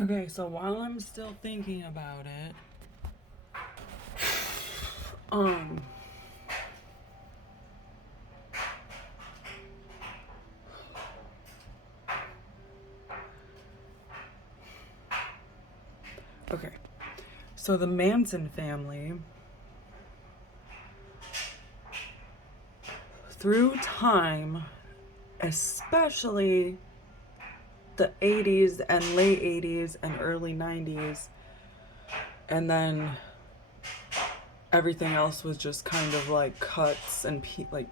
Okay, so while I'm still thinking about it, um, okay, so the Manson family, through time, especially the 80s and late 80s and early 90s, and then everything else was just kind of like cuts and like.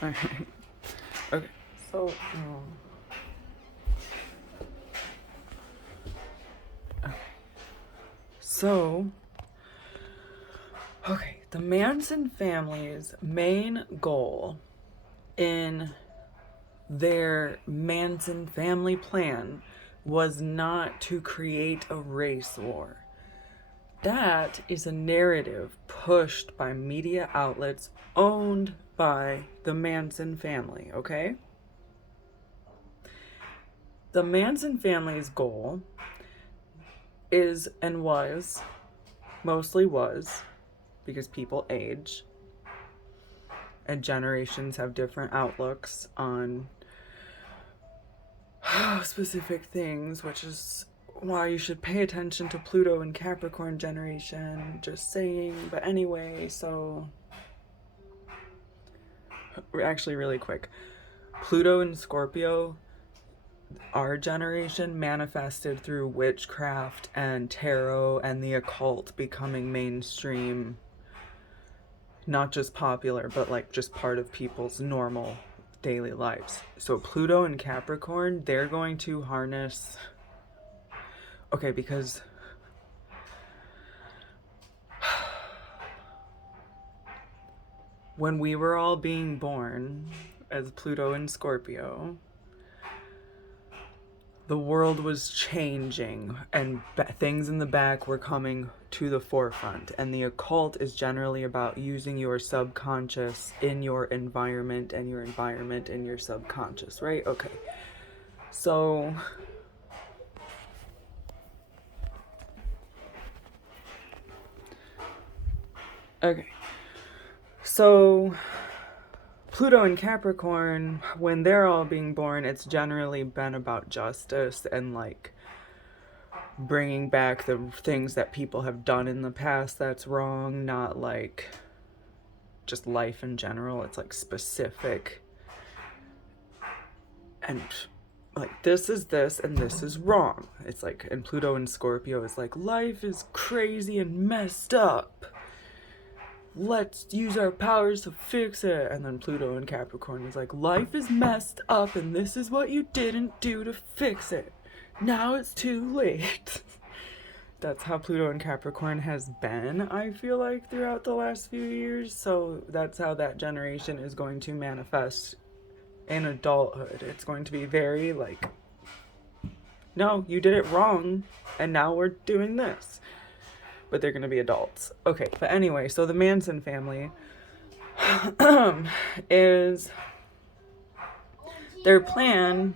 Okay, okay, so. So, okay, the Manson family's main goal in their Manson family plan was not to create a race war. That is a narrative pushed by media outlets owned by the Manson family, okay? The Manson family's goal is and was, mostly was, because people age and generations have different outlooks on specific things, which is why you should pay attention to Pluto and Capricorn generation. Just saying. But anyway, so actually, really quick, Pluto and Scorpio, our generation, manifested through witchcraft and tarot and the occult becoming mainstream, not just popular, but like just part of people's normal daily lives. So Pluto and Capricorn, they're going to harness. Okay, because when we were all being born as Pluto and Scorpio, the world was changing and things in the back were coming to the forefront. And the occult is generally about using your subconscious in your environment and your environment in your subconscious, right? Okay. So, okay. So, Pluto and Capricorn, when they're all being born, it's generally been about justice and like bringing back the things that people have done in the past that's wrong, not like just life in general. It's like specific and like this is this and this is wrong. It's like, and Pluto and Scorpio is like, life is crazy and messed up. Let's use our powers to fix it. And then Pluto and Capricorn is like, life is messed up and this is what you didn't do to fix it. Now it's too late. That's how Pluto and Capricorn has been, I feel like, throughout the last few years. So that's how that generation is going to manifest in adulthood. It's going to be very like, no, you did it wrong and now we're doing this. But they're going to be adults. Okay, but anyway, so the Manson family is their plan.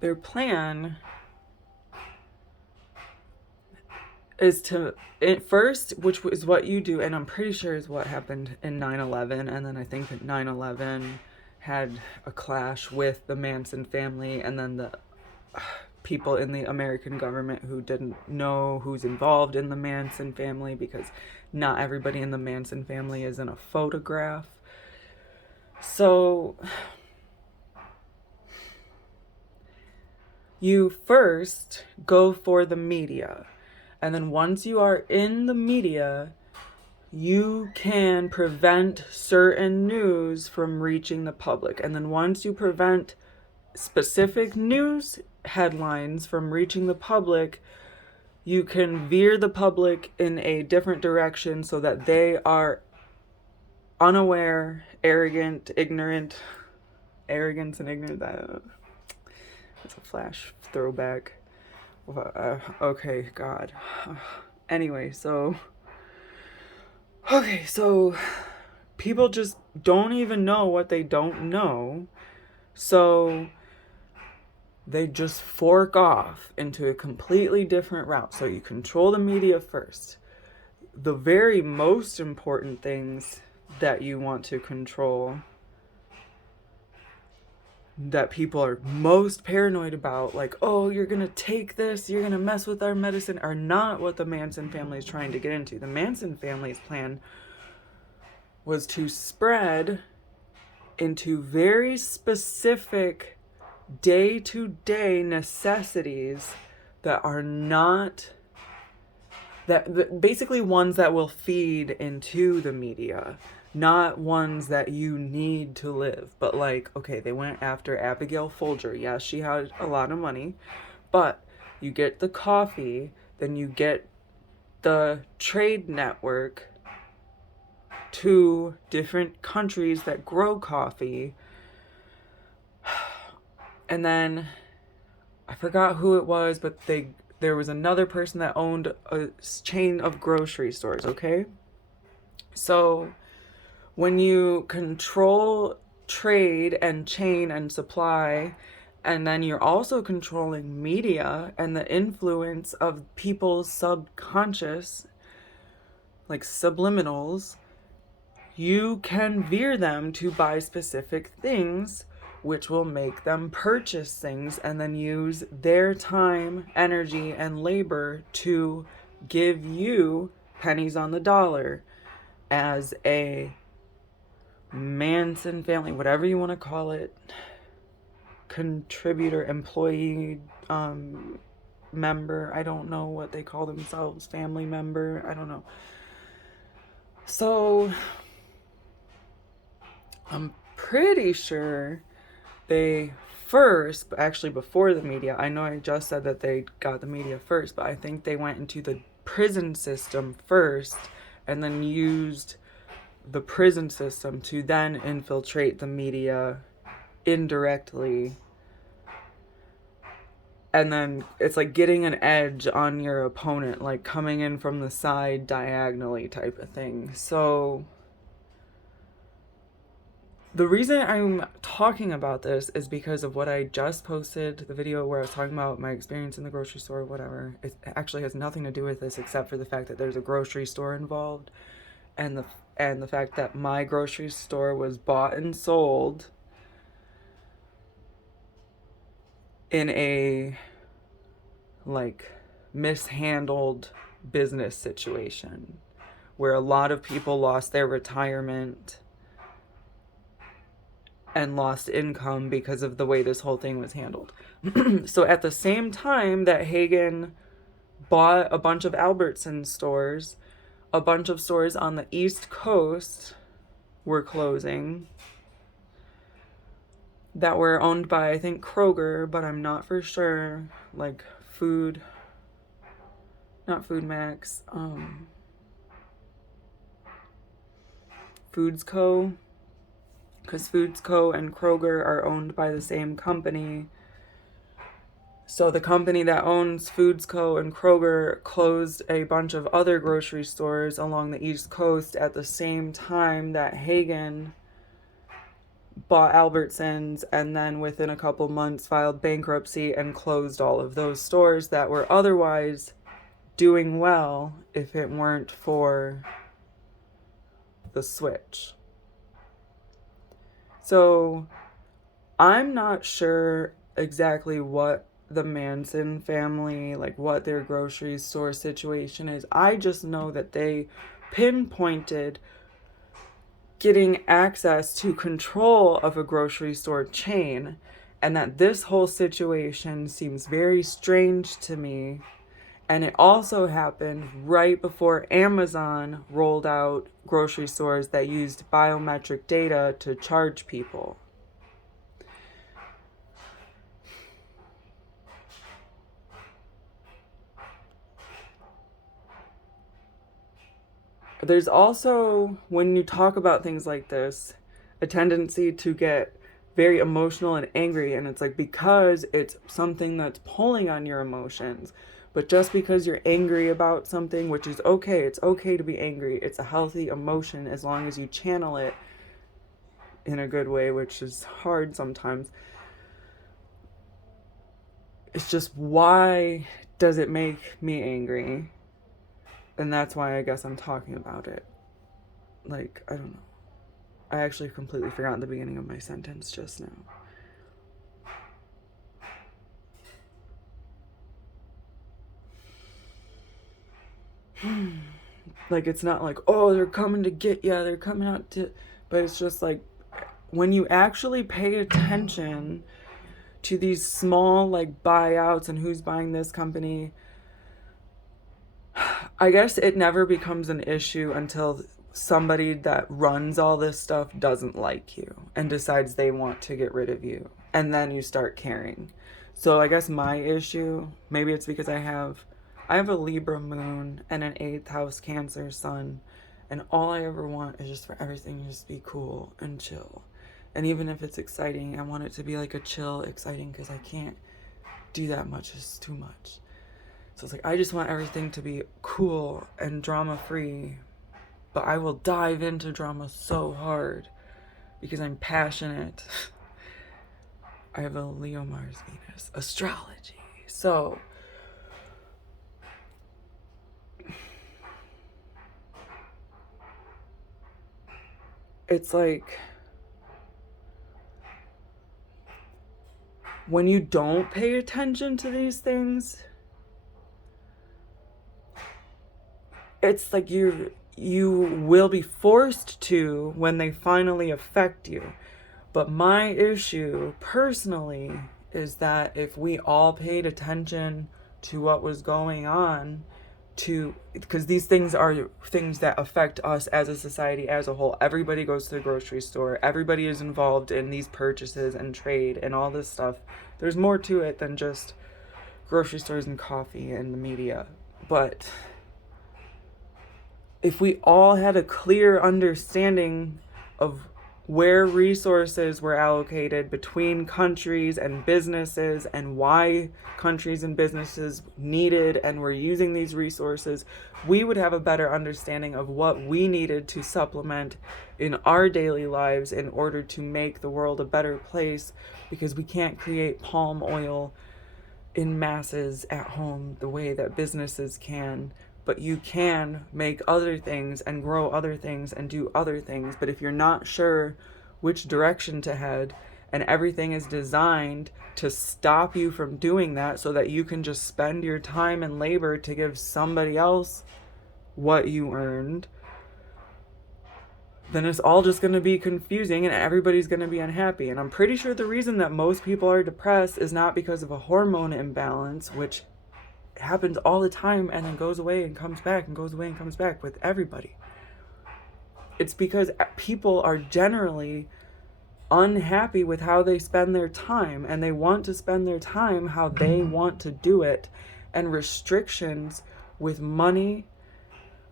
Their plan is to, at first, which is what you do, and I'm pretty sure is what happened in 9/11, and then I think that 9/11 had a clash with the Manson family, and then the people in the American government who didn't know who's involved in the Manson family, because not everybody in the Manson family is in a photograph. So you first go for the media, and then once you are in the media, you can prevent certain news from reaching the public. And then once you prevent specific news headlines from reaching the public, you can veer the public in a different direction so that they are unaware, arrogant, ignorant. Arrogance and ignorance. That's a flash throwback. Okay, God. Anyway, okay, so people just don't even know what they don't know. So they just fork off into a completely different route. So you control the media first. The very most important things that you want to control, that people are most paranoid about, like, oh, you're gonna take this, you're gonna mess with our medicine, are not what the Manson family is trying to get into. The Manson family's plan was to spread into very specific day-to-day necessities that are not, that basically ones that will feed into the media, not ones that you need to live. But like, okay, they went after Abigail Folger. Yes, she had a lot of money, but you get the coffee, then you get the trade network to different countries that grow coffee. And then I forgot who it was, but there was another person that owned a chain of grocery stores, okay? So when you control trade and chain and supply, and then you're also controlling media and the influence of people's subconscious, like subliminals, you can veer them to buy specific things, which will make them purchase things and then use their time, energy, and labor to give you pennies on the dollar as a Manson family, whatever you want to call it, contributor, employee, member. I don't know what they call themselves, family member. I don't know. So I'm pretty sure they first, actually before the media, I know I just said that they got the media first, but I think they went into the prison system first and then used the prison system to then infiltrate the media indirectly. And then it's like getting an edge on your opponent, like coming in from the side diagonally type of thing. So the reason I'm talking about this is because of what I just posted, the video where I was talking about my experience in the grocery store, whatever. It actually has nothing to do with this except for the fact that there's a grocery store involved, and the fact that my grocery store was bought and sold in a like mishandled business situation where a lot of people lost their retirement and lost income because of the way this whole thing was handled. So at the same time that Hagen bought a bunch of Albertsons stores, a bunch of stores on the East Coast were closing that were owned by, I think, Kroger, but I'm not for sure, like not Food Max, Foods Co., because Foods Co. and Kroger are owned by the same company. So the company that owns Foods Co. and Kroger closed a bunch of other grocery stores along the East Coast at the same time that Hagen bought Albertsons, and then within a couple months filed bankruptcy and closed all of those stores that were otherwise doing well if it weren't for the switch. So I'm not sure exactly what the Manson family, like what their grocery store situation is. I just know that they pinpointed getting access to control of a grocery store chain, and that this whole situation seems very strange to me. And it also happened right before Amazon rolled out grocery stores that used biometric data to charge people. There's also, when you talk about things like this, a tendency to get very emotional and angry, and it's like because it's something that's pulling on your emotions. But just because you're angry about something, which is okay, it's okay to be angry. It's a healthy emotion as long as you channel it in a good way, which is hard sometimes. It's just, why does it make me angry? And that's why I guess I'm talking about it. Like, I don't know. I actually completely forgot the beginning of my sentence just now. Like, it's not like, oh, they're coming to get you, they're coming out to... But it's just like, when you actually pay attention to these small, like, buyouts and who's buying this company, I guess it never becomes an issue until somebody that runs all this stuff doesn't like you and decides they want to get rid of you. And then you start caring. So I guess my issue, maybe it's because I have a Libra moon and an 8th house Cancer sun. And all I ever want is just for everything to just be cool and chill. And even if it's exciting, I want it to be like a chill, exciting, because I can't do that much. It's too much. So it's like, I just want everything to be cool and drama-free. But I will dive into drama so hard because I'm passionate. I have a Leo, Mars, Venus, astrology. So it's like, when you don't pay attention to these things, it's like you will be forced to when they finally affect you. But my issue personally is that if we all paid attention to what was going on, because these things are things that affect us as a society as a whole. Everybody goes to the grocery store. Everybody is involved in these purchases and trade and all this stuff. There's more to it than just grocery stores and coffee and the media. But if we all had a clear understanding of where resources were allocated between countries and businesses and why countries and businesses needed and were using these resources, we would have a better understanding of what we needed to supplement in our daily lives in order to make the world a better place, because we can't create palm oil in masses at home the way that businesses can. But you can make other things and grow other things and do other things. But if you're not sure which direction to head, and everything is designed to stop you from doing that so that you can just spend your time and labor to give somebody else what you earned, then it's all just going to be confusing and everybody's going to be unhappy. And I'm pretty sure the reason that most people are depressed is not because of a hormone imbalance, which happens all the time and then goes away and comes back and goes away and comes back with everybody. It's because people are generally unhappy with how they spend their time, and they want to spend their time how they want to do it. And restrictions with money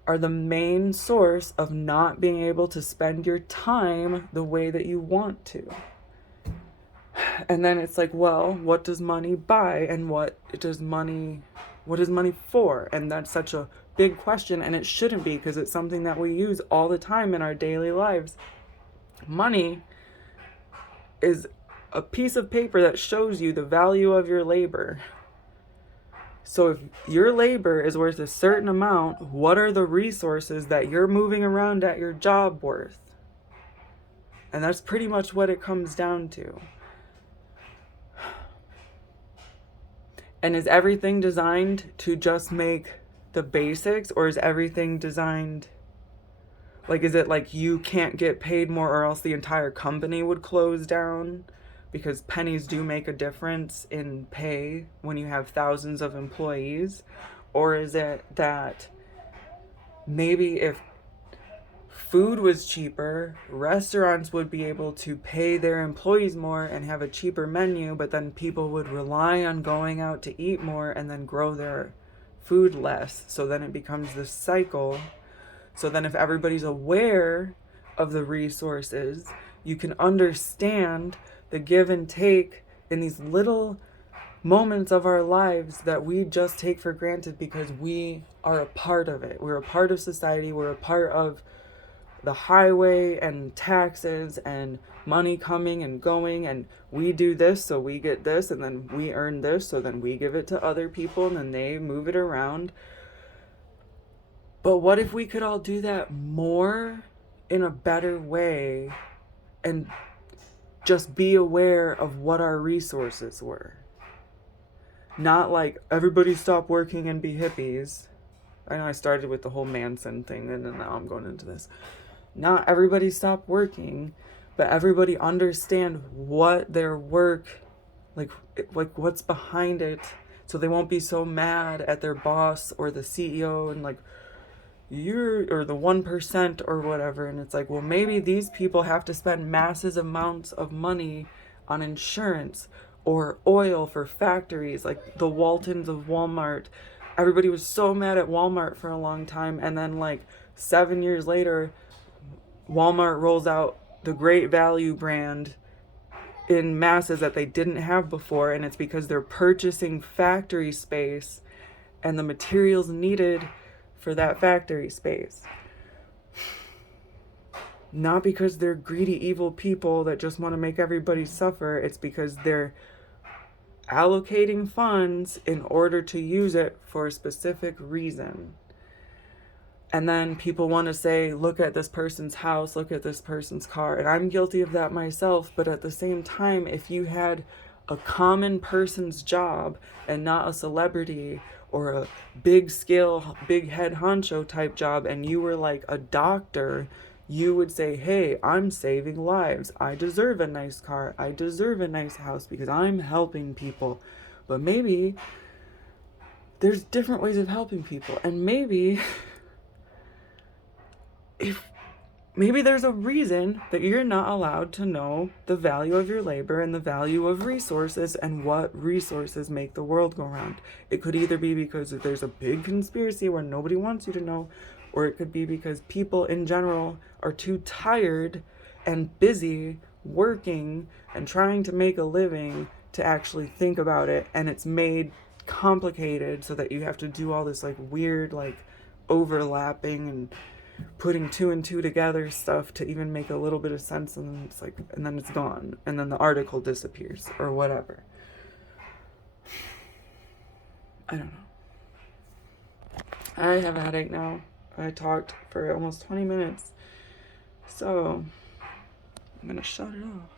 are the main source of not being able to spend your time the way that you want to. And then it's like, well, what does money buy, and what is money for? And that's such a big question, and it shouldn't be, because it's something that we use all the time in our daily lives. Money is a piece of paper that shows you the value of your labor. So if your labor is worth a certain amount, what are the resources that you're moving around at your job worth? And that's pretty much what it comes down to. And is everything designed to just make the basics, or is everything designed, like, is it like you can't get paid more or else the entire company would close down? Because pennies do make a difference in pay when you have thousands of employees. Or is it that maybe if food was cheaper, restaurants would be able to pay their employees more and have a cheaper menu, but then people would rely on going out to eat more and then grow their food less. So then it becomes this cycle. So then if everybody's aware of the resources, you can understand the give and take in these little moments of our lives that we just take for granted because we are a part of it. We're a part of society. We're a part of the highway and taxes and money coming and going, and we do this so we get this, and then we earn this so then we give it to other people and then they move it around. But what if we could all do that more in a better way and just be aware of what our resources were? Not like everybody stop working and be hippies. I know I started with the whole Manson thing and then now I'm going into this. Not everybody stop working, but everybody understand what their work, like what's behind it, so they won't be so mad at their boss or the CEO and like, you're, or the 1% or whatever. And it's like, well, maybe these people have to spend massive amounts of money on insurance or oil for factories, like the Waltons of Walmart. Everybody was so mad at Walmart for a long time, and then like 7 years later, Walmart rolls out the Great Value brand in masses that they didn't have before, and it's because they're purchasing factory space and the materials needed for that factory space. Not because they're greedy, evil people that just want to make everybody suffer. It's because they're allocating funds in order to use it for a specific reason. And then people want to say, look at this person's house, look at this person's car. And I'm guilty of that myself. But at the same time, if you had a common person's job and not a celebrity or a big scale, big head honcho type job, and you were like a doctor, you would say, hey, I'm saving lives. I deserve a nice car. I deserve a nice house because I'm helping people. But maybe there's different ways of helping people. And maybe maybe there's a reason that you're not allowed to know the value of your labor and the value of resources and what resources make the world go round. It could either be because there's a big conspiracy where nobody wants you to know, or it could be because people in general are too tired and busy working and trying to make a living to actually think about it, and it's made complicated so that you have to do all this like weird like overlapping and putting two and two together stuff to even make a little bit of sense, and then it's like, and then it's gone, and then the article disappears or whatever. I don't know. I have a headache now. I talked for almost 20 minutes, so I'm gonna shut it off.